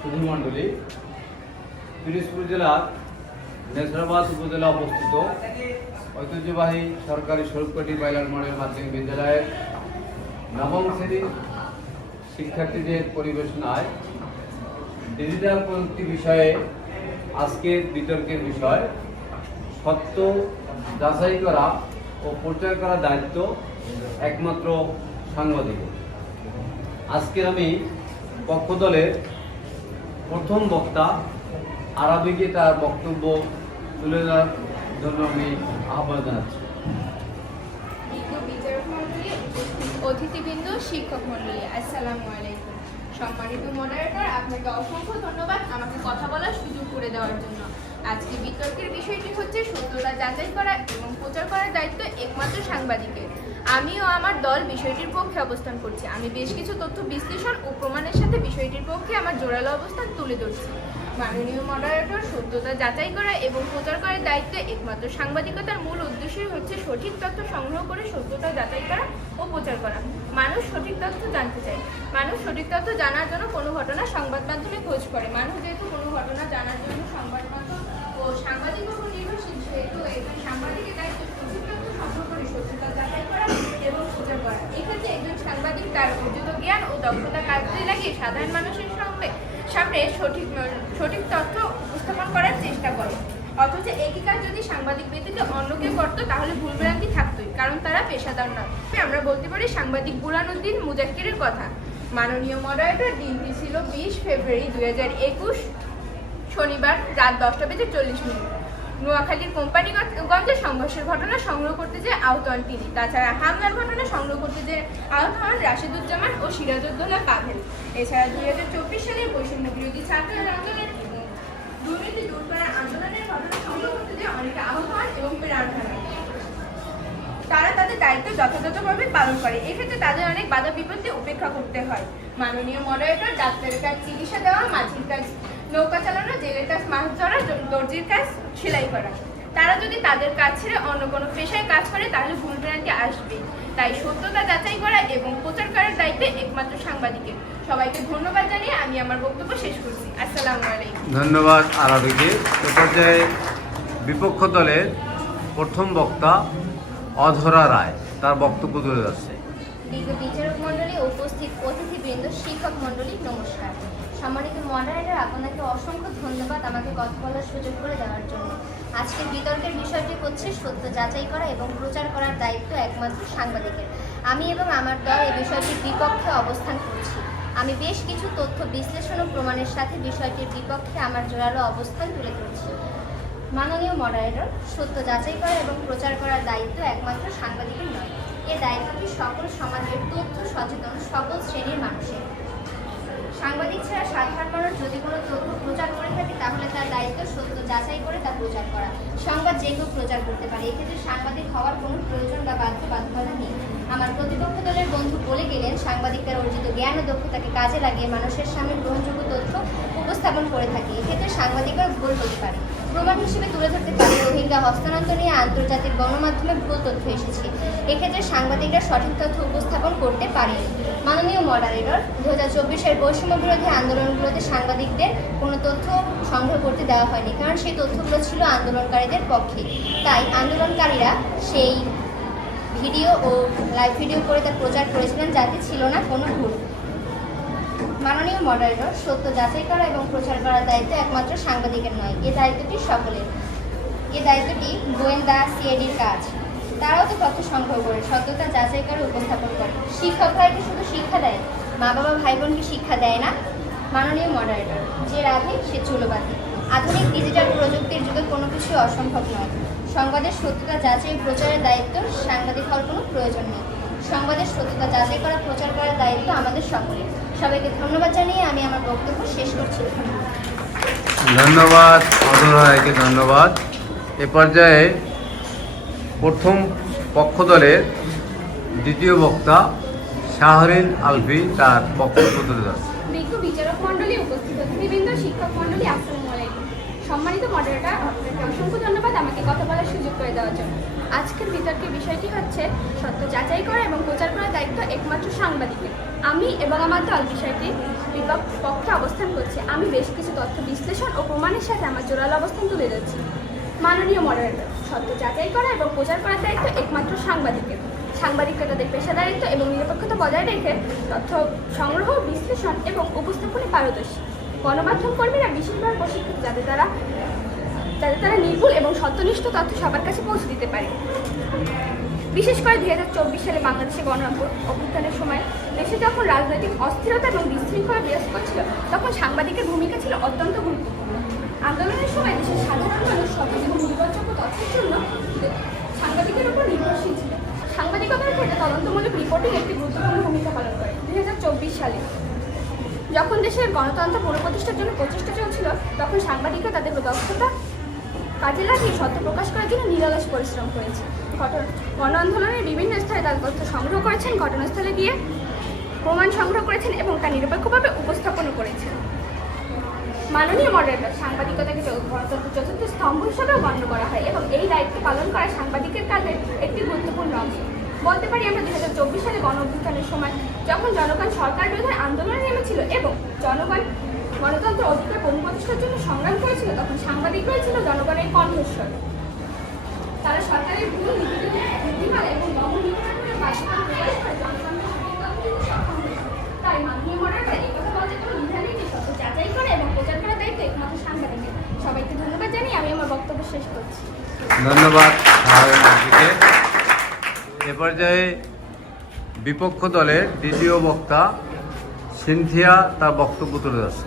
সুধীমণ্ডলী পিরিজপুর জেলার নেসরাবাদ উপজেলা অবস্থিত। ঐতিহ্যবাহী সরকারি স্বরূপকাঠি বাইলার মডেল মাধ্যমিক বিদ্যালয়ের নবম শ্রেণির শিক্ষার্থীদের পরিবেশনায় ডিজিটাল প্রযুক্তি বিষয়ে আজকের বিতর্কের বিষয়, সত্য যাচাই করা ও প্রচার করার দায়িত্ব একমাত্র সাংবাদিকের আজকে আমি পক্ষ দলের প্রথম বক্তা আরবিকে তার বক্তব্য তুলে ধরার জন্য আমি আহ্বান জানাচ্ছি। অতিথিবৃন্দ, শিক্ষক মন্ডলী আসসালামু আলাইকুম। সম্মানিত মডারেটর আপনাকে অসংখ্য ধন্যবাদ আমাকে কথা বলার সুযোগ করে দেওয়ার জন্য। আজকে বিতর্কের বিষয়টি হচ্ছে সত্যতা যাচাই করা এবং প্রচার করার দায়িত্ব একমাত্র সাংবাদিকের। আমি ও আমার দল বিষয়টির পক্ষে অবস্থান করছি। আমি বেশ কিছু তথ্য বিশ্লেষণ ও প্রমাণের সাথে বিষয়টির পক্ষে আমার জোরালো অবস্থান তুলে ধরছি। মাননীয় মডারেটর সত্যতা যাচাই করা এবং প্রচার করার দায়িত্ব একমাত্র সাংবাদিকতার মূল উদ্দেশ্যই হচ্ছে সঠিক তথ্য সংগ্রহ করে সত্যতা যাচাই করা ও প্রচার করা। মানুষ সঠিক তথ্য জানতে চায়। মানুষ সঠিক তথ্য জানার জন্য কোনো ঘটনা সংবাদ মাধ্যমে খোঁজ করে। মানুষ যেহেতু কোনো ঘটনা জানার জন্য সংবাদ মাধ্যম ও সাংবাদিক উপর নির্ভরশীল, সেহেতু একজন সাংবাদিকের দায়িত্ব সঠিক তথ্য সংগ্রহ করে সত্যতা যাচাই করা করা। এক্ষেত্রে একজন সাংবাদিক তার অর্জিত জ্ঞান ও দক্ষতা কাজে লাগিয়ে সাধারণ মানুষের সঙ্গে সামনে সঠিক সঠিক তথ্য উপস্থাপন করার চেষ্টা করে। অথচ একই যদি সাংবাদিক ব্যতীত অন্য কেউ করতো, তাহলে ভুলভ্রান্তি থাকতোই, কারণ তারা পেশাদার নয়। আমরা বলতে পারি সাংবাদিক বুরানুদ্দিন মুজাক্কিরের কথা। মাননীয় মডারেটর দিনটি ছিল বিশ ফেব্রুয়ারি দুই হাজার একুশ শনিবার রাত দশটা বেজে চল্লিশ মিনিট। নোয়াখালীর কোম্পানিগঞ্জে সংঘর্ষের ঘটনা সংগ্রহ করতে যে আহত হন তিনি। তাছাড়া হামলার ঘটনা সংগ্রহ করতে যে আহত হন রাশিদুজ্জামান ও সিরাজউদ্দৌলা পাভেল এছাড়া দুই হাজার চব্বিশ সালের বৈষম্য বিরোধী ছাত্র আন্দোলন এবং দুর্নীতি দূর করার আন্দোলনের ঘটনা সংগ্রহ করতে যে অনেকে আহত হন এবং প্রাণ হারান। তারা তাদের দায়িত্ব যথাযথভাবে পালন করে। এক্ষেত্রে তাদের অনেক বাধা বিপত্তি উপেক্ষা করতে হয়। মাননীয় মডারেটর ডাক্তারের কাজ চিকিৎসা দেওয়া মাঝির কাজ নৌকা চালানো জেলের কাজ মাছ ধরা দর্জির কাজ সেলাই করা। তারা যদি তাদের কাজ ছেড়ে অন্য কোনো পেশায় কাজ করে তাহলে ভুল ভ্রান্তি আসবে তাই সত্যতা যাচাই করা এবং প্রচার করার দায়িত্বে একমাত্র সাংবাদিকের। সবাইকে ধন্যবাদ জানিয়ে আমি আমার বক্তব্য শেষ করছি। আসসালামু আলাইকুম। ধন্যবাদ আরবিকে। এ পর্যায়ে বিপক্ষ দলের প্রথম বক্তা অধরা রায় তার বক্তব্য তুলে যাচ্ছে বিচারক মণ্ডলী উপস্থিত অতিথিবৃন্দ শিক্ষক মণ্ডলী নমস্কার। সম্মানিত মডারেটর, আপনাকে অসংখ্য ধন্যবাদ আমাকে কথা বলার সুযোগ করে দেওয়ার জন্য। আজকের বিতর্কের বিষয়টি হচ্ছে সত্য যাচাই করা এবং প্রচার করার দায়িত্ব একমাত্র সাংবাদিকের। আমি এবং আমার দল এই বিষয়টির বিপক্ষে অবস্থান করছি। আমি বেশ কিছু তথ্য বিশ্লেষণ ও প্রমাণের সাথে বিষয়টির বিপক্ষে আমার জোরালো অবস্থান তুলে ধরছি। মাননীয় মডারেটর, সত্য যাচাই করা এবং প্রচার করার দায়িত্ব একমাত্র সাংবাদিকের নয়। এ দায়িত্বটি সকল সমাজের তথ্য সচেতন সকল শ্রেণির মানুষের? সাংবাদিক ছাড়া সাধারণ মানুষ যদি কোনো তথ্য প্রচার করে থাকে, তাহলে তার দায়িত্ব সত্য যাচাই করে তা প্রচার করা। সংবাদ যে কেউ প্রচার করতে পারে। এক্ষেত্রে সাংবাদিক হওয়ার কোনো প্রয়োজন বা বাধ্যবাধকতা নেই। আমার প্রতিপক্ষ দলের বন্ধু বলে গেলেন, সাংবাদিকদের অর্জিত জ্ঞান ও দক্ষতাকে কাজে লাগিয়ে মানুষের সামনে গ্রহণযোগ্য তথ্য উপস্থাপন করে থাকে। এক্ষেত্রে সাংবাদিকরা ভুল হতে পারে। প্রমাণ হিসেবে তুলে ধরতে পারে রোহিঙ্গা হস্তান্তর নিয়ে আন্তর্জাতিক গণমাধ্যমে ভুল তথ্য এসেছে। এক্ষেত্রে সাংবাদিকরা সঠিক তথ্য উপস্থাপন করতে পারে মাননীয় মডারেটর দু হাজার চব্বিশের বৈষম্য বিরোধী আন্দোলনগুলোতে সাংবাদিকদের কোনো তথ্য সংগ্রহ করতে দেওয়া হয়নি, কারণ সেই তথ্যগুলো ছিল আন্দোলনকারীদের পক্ষে। তাই আন্দোলনকারীরা সেই ভিডিও ও লাইভ ভিডিও করে তা প্রচার করেছিলেন, যাতে ছিল না কোনো ভুল। মডারেটর, সত্য যাচাই করা এবং প্রচার করার দায়িত্ব একমাত্র সাংবাদিকের নয়। এ দায়িত্বটি সকলের। এ দায়িত্বটি গোয়েন্দা সিআইডির কাজ। তারাও তো তথ্য সংগ্রহ করে, সত্যতা যাচাই করে উপস্থাপন করে। শিক্ষকরা কি শুধু শিক্ষা দেয়? মা বাবা ভাই বোনকে শিক্ষা দেয় না? মাননীয় মডারেটর, যে রাধে, সে চুলো বাঁধে আধুনিক ডিজিটাল প্রযুক্তির যুগে কোনো কিছু অসম্ভব নয়। সংবাদের সত্যতা যাচাই প্রচারের দায়িত্ব সাংবাদিক হওয়ার কোনো প্রয়োজন নেই। সংবাদের সত্যতা যাচাই করা প্রচার করার দায়িত্ব আমাদের সকলের। সবাইকে ধন্যবাদ জানিয়ে আমি আমার বক্তব্য শেষ করছি। ধন্যবাদ অধরা রায়কে ধন্যবাদ। এ পর্যায়ে প্রথম পক্ষ দলের দ্বিতীয় বক্তা শাহরিন আলভি তার বক্তব্য তুলে বিজ্ঞ বিচারক মণ্ডলী উপস্থিত শিক্ষক মণ্ডলী আলাইকুম সম্মানিত আপনাকে অসংখ্য ধন্যবাদ আমাকে কথা বলার সুযোগ করে দেওয়ার জন্য। আজকের বিতর্কের বিষয়টি হচ্ছে সত্য যাচাই করা এবং প্রচার করার দায়িত্ব একমাত্র সাংবাদিকের। আমি এবং আমার দল বিষয়টি বিপক্ষে অবস্থান করছি। আমি বেশ কিছু তথ্য বিশ্লেষণ ও প্রমাণের সাথে আমার জোরালো অবস্থান তুলে ধরছি। মাননীয় মডারেটর সত্য যাচাই করা এবং প্রচার করার দায়িত্ব একমাত্র সাংবাদিকের। সাংবাদিকরা তাদের পেশাদারিত্ব এবং নিরপেক্ষতা বজায় রেখে তথ্য সংগ্রহ, বিশ্লেষণ এবং উপস্থাপনে পারদর্শী। গণমাধ্যম কর্মীরা বিশেষভাবে প্রশিক্ষিত যাতে তারা যাতে তারা নির্ভুল এবং সত্যনিষ্ঠ তথ্য সবার কাছে পৌঁছে দিতে পারে। বিশেষ করে দুই হাজার চব্বিশ সালে বাংলাদেশে গণ অভ্যুত্থানের সময় দেশে যখন রাজনৈতিক অস্থিরতা এবং বিশৃঙ্খলা বিরাজ করছিল, তখন সাংবাদিকের ভূমিকা ছিল অত্যন্ত গুরুত্বপূর্ণ। আন্দোলনের সময় দেশের সাধারণ মানুষ সঠিক এবং নির্ভরযোগ্য তথ্যের জন্য সাংবাদিকের উপর নির্ভরশীল ছিল। সাংবাদিকতার ক্ষেত্রে তদন্তমূলক রিপোর্টিং একটি গুরুত্বপূর্ণ ভূমিকা পালন করে। দুই হাজার চব্বিশ সালে যখন দেশের গণতন্ত্র পুনঃপ্রতিষ্ঠার জন্য প্রচেষ্টা চলছিল, তখন সাংবাদিকরা তাদের দক্ষতা কাজে লাগিয়ে সত্য প্রকাশ করার জন্য নিরলস পরিশ্রম করেছে। ঘটনা, গণ আন্দোলনের বিভিন্ন স্তরে তার তথ্য সংগ্রহ করেছেন, ঘটনাস্থলে গিয়ে প্রমাণ সংগ্রহ করেছেন এবং তা নিরপেক্ষভাবে উপস্থাপন করেছেন। মাননীয় মডারেটর সাংবাদিকতাকে গণতন্ত্রের চতুর্থ স্তম্ভ হিসেবেও গণ্য করা হয় এবং এই দায়িত্ব পালন করা সাংবাদিকের কাজের একটি গুরুত্বপূর্ণ অংশ। বলতে পারি আমরা দুই হাজার চব্বিশ সালে গণ অভ্যুত্থানের সময় যখন জনগণ সরকার বিরোধী আন্দোলনে নেমেছিল এবং জনগণ গণতন্ত্র অধিকার পুনঃপ্রতিষ্ঠার জন্য সংগ্রাম করেছিল, তখন সাংবাদিকরাই ছিল জনগণের কণ্ঠস্বর। তারা সরকারের ভুল নীতি নীতিমালা এবং। তাই এই বলতে যাচাই করে এবং প্রচার দায়িত্ব সাংবাদিকের। সবাইকে ধন্যবাদ জানিয়ে আমি আমার বক্তব্য শেষ করছি। ধন্যবাদ। এ পর্যায়ে বিপক্ষ দলের দ্বিতীয় বক্তা সিনথিয়া তার বক্তব্য তুলে বিষয়টি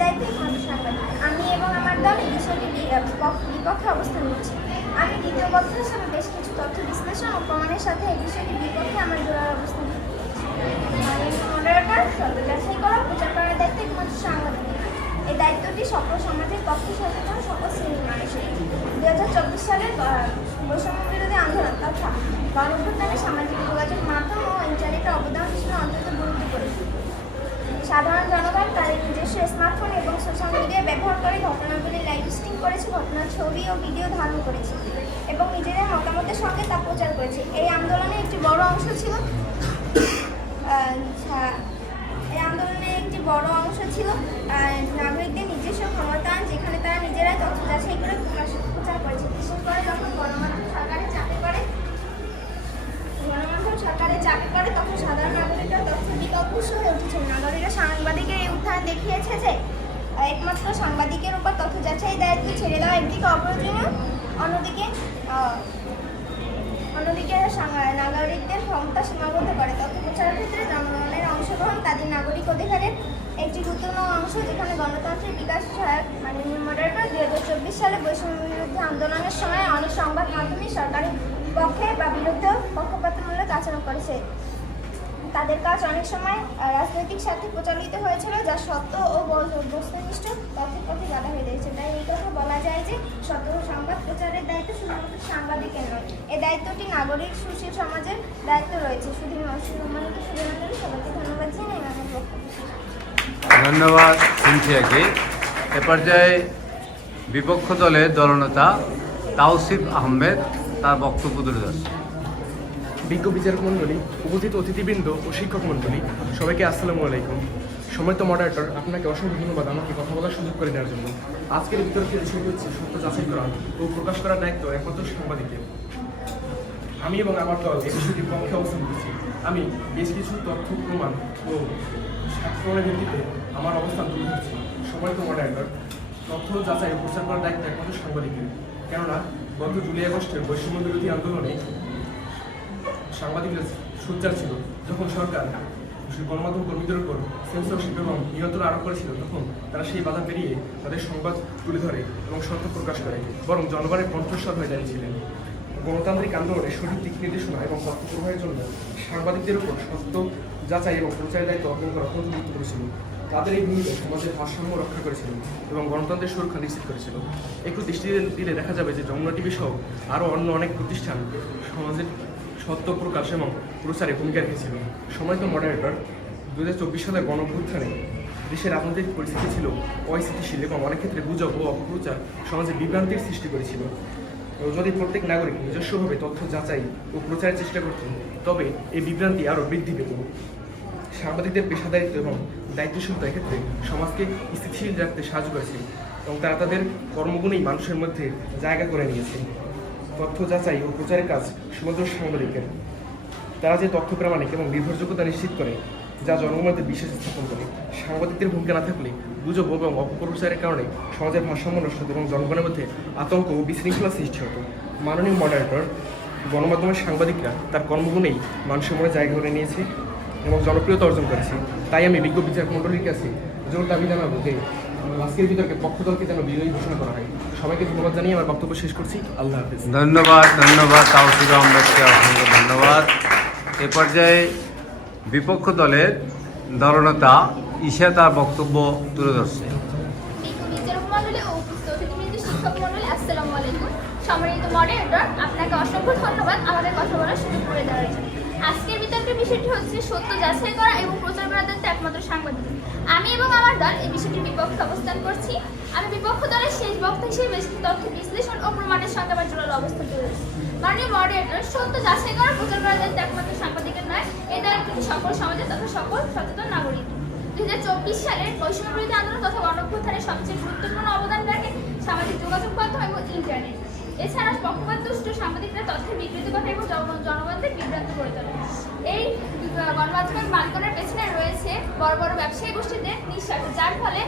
দায়িত্ব আমি বিষয়টি দ্বিতীয় হিসেবে বেশ কিছু তথ্য, বিশ্লেষণ ও প্রমাণের সাথে এই বিষয়টির বিপক্ষে আমার অবস্থান মাননীয় মডারেটর করা প্রচার করার দায়িত্ব একমাত্র সাংবাদিকের এই দায়িত্বটি সকল সমাজের পক্ষে সচেতন সকল শ্রেণির মানুষের। দুই হাজার চব্বিশ সালের বৈষম্য বিরোধী আন্দোলন তথা গণঅভ্যুত্থানে সামাজিক যোগাযোগ মাধ্যম ও ইন্টারনেটের অবদান হিসেবে অন্তত গুরুত্বপূর্ণ সাধারণ জনগণ তাদের নিজস্ব স্মার্টফোন এবং সোশ্যাল মিডিয়া ব্যবহার করে ঘটনাগুলি লাইভ স্ট্রিম করেছে, ঘটনার ছবি ও ভিডিও ধারণ করেছে এবং নিজেদের মতামতের সঙ্গে তা প্রচার করেছে। এই আন্দোলনের একটি বড় অংশ ছিল একটি বড় অংশ ছিল নাগরিকদের নিজস্ব ক্ষমতা যেখানে তারা নিজেরাই তথ্য যাচাই করে প্রচার করেছে বিশেষ করে যখন গণমাধ্যম সরকারের চাপে পড়ে, গণমাধ্যম সরকারের চাপে পড়ে, তখন সাধারণ নাগরিকরা তথ্য অভ্যস্ত হয়ে উঠেছে নাগরিকরা সাংবাদিকের এই উত্থান দেখিয়েছে যে, একমাত্র সাংবাদিকের উপর তথ্য যাচাই দায়িত্ব ছেড়ে দেওয়া একদিকে অপ্রয়োজনীয়, অন্যদিকে অন্যদিকে নাগরিকদের ক্ষমতা সীমাবদ্ধ করে। তথ্য প্রচারের ক্ষেত্রে জনগণের অংশগ্রহণ তাদের নাগরিক অধিকারের একটি গুরুত্বপূর্ণ অংশ, যেখানে গণতন্ত্রের বিকাশ সহায়ক মাননীয় মডারেটর দুই হাজার চব্বিশ সালে বৈষম্য বিরুদ্ধে আন্দোলনের সময় অনেক সংবাদ মাধ্যমে সরকারের পক্ষে বা বিরুদ্ধে পক্ষপাতমূলক আচরণ করেছে। তাদের কাজ অনেক সময় রাজনৈতিক স্বার্থে প্রচারিত হয়েছিল, যা সত্য ও বস্তুনিষ্ঠ তথ্যের পথে বাধা হয়ে দিয়েছে তাই এই কথা বলা যায় যে, সত্য সংবাদ প্রচারের দায়িত্ব শুধুমাত্র সাংবাদিকের নয় এই দায়িত্বটি নাগরিক সুশীল সমাজের দায়িত্ব রয়েছে। শুধু সম্মানিত সবাইকে ধন্যবাদ জানাই আমি আমার ধন্যবাদ সিনথিয়াকে। এ পর্যায়ে বিপক্ষ দলের দলনেতা তাওসিফ আহমেদ তার বক্তব্য তুলে বিজ্ঞ বিচারক মণ্ডলী, উপস্থিত অতিথিবৃন্দ ও শিক্ষক মণ্ডলী, সবাইকে আসসালামু আলাইকুম। সময়ত মডারেটর আপনাকে অসংখ্য ধন্যবাদ আমাকে কথা বলার সুযোগ করে দেওয়ার জন্য। আজকের বিতর্কের বিষয়টি হচ্ছে, সত্য যাচাই করা ও প্রকাশ করার দায়িত্ব একমাত্র সাংবাদিকের আমি এবং আমার দল এই বিষয়টির পক্ষে অবস্থান করছি। আমি বেশ কিছু তথ্য, প্রমাণ ও সাক্ষ্যের ভিত্তিতে আমার অবস্থান তুলে ধরছি। সময়ত মডারেটর তথ্য যাচাই ও প্রচার করার দায়িত্ব একমাত্র সাংবাদিকের কেননা, গত জুলাই আগস্টের বৈষম্য বিরোধী আন্দোলনে সাংবাদিকরা সোচ্চার ছিল যখন সরকার গণমাধ্যম কর্মীদের উপর সেন্সরশিপ এবং নিয়ন্ত্রণ আরোপ করেছিল, তখন তারা সেই বাধা পেরিয়ে তাদের সংবাদ তুলে ধরে এবং সত্য প্রকাশ করে, বরং জনগণের কণ্ঠস্বর হয়ে দাঁড়িয়েছিলেন। গণতান্ত্রিক আন্দোলনের সঠিক দিক নির্দেশনা এবং তথ্য প্রবাহের জন্য সাংবাদিকদের উপর সত্য যাচাই এবং প্রচারের দায়িত্ব অর্জন করা অত্যন্ত গুরুত্বপূর্ণ ছিল। তাদের এই ভূমিকা সমাজের ভারসাম্য রক্ষা করেছিল এবং গণতন্ত্রের সুরক্ষা নিশ্চিত করেছিল। একটু দৃষ্টি দিলে দেখা যাবে যে যমুনা টিভি সহ আরও অন্য অনেক প্রতিষ্ঠান সমাজের সত্য প্রকাশ এবং প্রচারে ভূমিকা রেখেছিল সময় তো মডারেটর দু হাজার চব্বিশ সালের গণঅভ্যুত্থানে দেশের রাজনৈতিক পরিস্থিতি ছিল অস্থিতিশীল এবং অনেক ক্ষেত্রে গুজব ও অপপ্রচার সমাজে বিভ্রান্তির সৃষ্টি করেছিল। যদি প্রত্যেক নাগরিক নিজস্বভাবে তথ্য যাচাই ও প্রচারের চেষ্টা করতেন তবে এই বিভ্রান্তি আরও বৃদ্ধি পেত। সাংবাদিকদের পেশাদারিত্ব এবং দায়িত্বশীলতা এক্ষেত্রে সমাজকে স্থিতিশীল রাখতে সাহায্য করেছে এবং তারা তাদের কর্মগুণেই মানুষের মধ্যে জায়গা করে নিয়েছে। তথ্য যাচাই ও প্রচারের কাজ শুধুমাত্র সাংবাদিকের। তারা যে তথ্য প্রামাণিক এবং নির্ভরযোগ্যতা নিশ্চিত করে, যা জনগণের বিশ্বাস স্থাপন করে। সাংবাদিকদের ভূমিকা না থাকলে গুজব এবং অপপ্রচারের কারণে সমাজের ভারসাম্য নষ্ট এবং জনগণের মধ্যে আতঙ্ক ও বিশৃঙ্খলা সৃষ্টি হতো মাননীয় মডারেটর গণমাধ্যমের সাংবাদিকরা তার কর্মগুণেই মানুষের মনে জায়গা করে নিয়েছে এবং জনপ্রিয়তা অর্জন করেছে। তাই আমি বিজ্ঞ বিচারক মণ্ডলীর কাছে জোর দাবি জানাব যে আজকের বিতর্কে পক্ষ দলকে যেন বিজয়ী ঘোষণা করা হয়। সবাইকে ধন্যবাদ জানিয়ে আমার বক্তব্য শেষ করছি। আল্লাহ হাফিজ। ধন্যবাদ ধন্যবাদ তাওসির আহমেদকে অসংখ্য ধন্যবাদ। এ পর্যায়ে বিপক্ষ দলের দলনেতা ঈশা তার বক্তব্য তুলে ধরছে। সম্মানিত মডারেটর আপনাকে অসংখ্য ধন্যবাদ আমাদের কথা বলার সুযোগ করে দেওয়ার জন্য। বিষয়টি হচ্ছে সত্য যাচাই করা এবং প্রচার করার দায়িত্ব একমাত্র সাংবাদিক। আমি এবং আমার দল এই বিষয়টির বিপক্ষে অবস্থান করছি। আমি বিপক্ষ দলের শেষ বক্তা হিসেবে তথ্য বিশ্লেষণ ও প্রমাণের সঙ্গে আমার জোরালো অবস্থান করেছি মাননীয় মডারেটর সত্য যাচাই করা, প্রচার করার দায়িত্ব একমাত্র সাংবাদিকের নয় এই দায়িত্বটি সকল সমাজের তথা সকল সচেতন নাগরিক। দুই হাজার চব্বিশ সালের বৈষম্য বিরোধী আন্দোলন তথা গণঅভ্যুত্থানের সবচেয়ে গুরুত্বপূর্ণ অবদান রাখে সামাজিক যোগাযোগ মাধ্যম এবং ইন্টারনেট এছাড়া পক্ষপাত দুষ্ট সাংবাদিকরা তথ্যের বিকৃতি কথা এবং জন- জনগণদের বিভ্রান্ত করে তোলে। এই গণমাধ্যমের মালিকানার পেছনে রয়েছে বড় বড় ব্যবসায়ী গোষ্ঠীদের নিঃস্বার্থ যার ফলে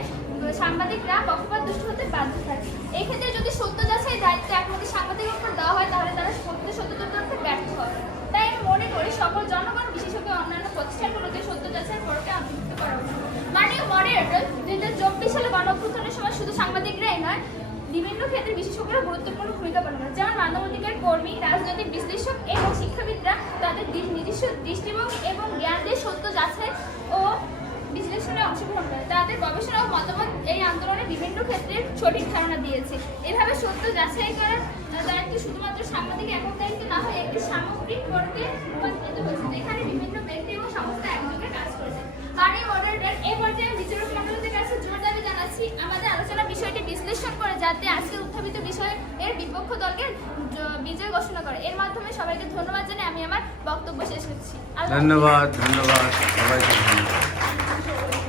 সাংবাদিকরা পক্ষপাত দুষ্ট হতে বাধ্য থাকে এই ক্ষেত্রে যদি সত্য যাচাই দায়িত্ব একমাত্র সাংবাদিকের উপর দেওয়া হয়, তাহলে তারা সত্য সত্যতা করতে ব্যর্থ হবে তাই আমি মনে করি সকল জনগণ, বিশেষজ্ঞ অন্যান্য প্রতিষ্ঠানগুলোকে সত্য যাচাইয়ের পরকে অন্তর্ভুক্ত করা উচিত। মাননীয় মডারেটর, দুই হাজার চব্বিশ সালে গণঅভ্যুত্থানের সময় শুধু সাংবাদিকরাই নয় বিভিন্ন ক্ষেত্রে বিশেষজ্ঞরা গুরুত্বপূর্ণ ভূমিকা পালন করে যেমন মানবাধিকার কর্মী, রাজনৈতিক বিশ্লেষক এবং শিক্ষাবিদরা তাদের নিজস্ব দৃষ্টিভঙ্গি এবং জ্ঞান দিয়ে সত্য যাচাই ও বিশ্লেষণে অংশগ্রহণ করে। তাদের গবেষণা ও মতামত এই আন্দোলনে বিভিন্ন ক্ষেত্রে সঠিক ধারণা দিয়েছে। এভাবে সত্য যাচাই করার দায়িত্ব শুধুমাত্র সাংবাদিক একক দায়িত্ব না হয়ে, একটি সামগ্রিক বর্গে রূপান্তরিত হয়েছে, যেখানে বিভিন্ন ব্যক্তি এবং সংস্থা একযোগে কাজ করেছে। মাননীয় মডারেটর এই পর্যায়ে বিচারক মণ্ডলীদের কাছে জোর দাবি জানাচ্ছি। আমাদের আলোচনা বিষয়টি করে যাতে আজকে উত্থাপিত বিষয়ের এর বিপক্ষ দলকে বিজয় ঘোষণা করে। এর মাধ্যমে সবাইকে ধন্যবাদ জানিয়ে আমি আমার বক্তব্য শেষ করছি। ধন্যবাদ ধন্যবাদ। সবাইকে ধন্যবাদ।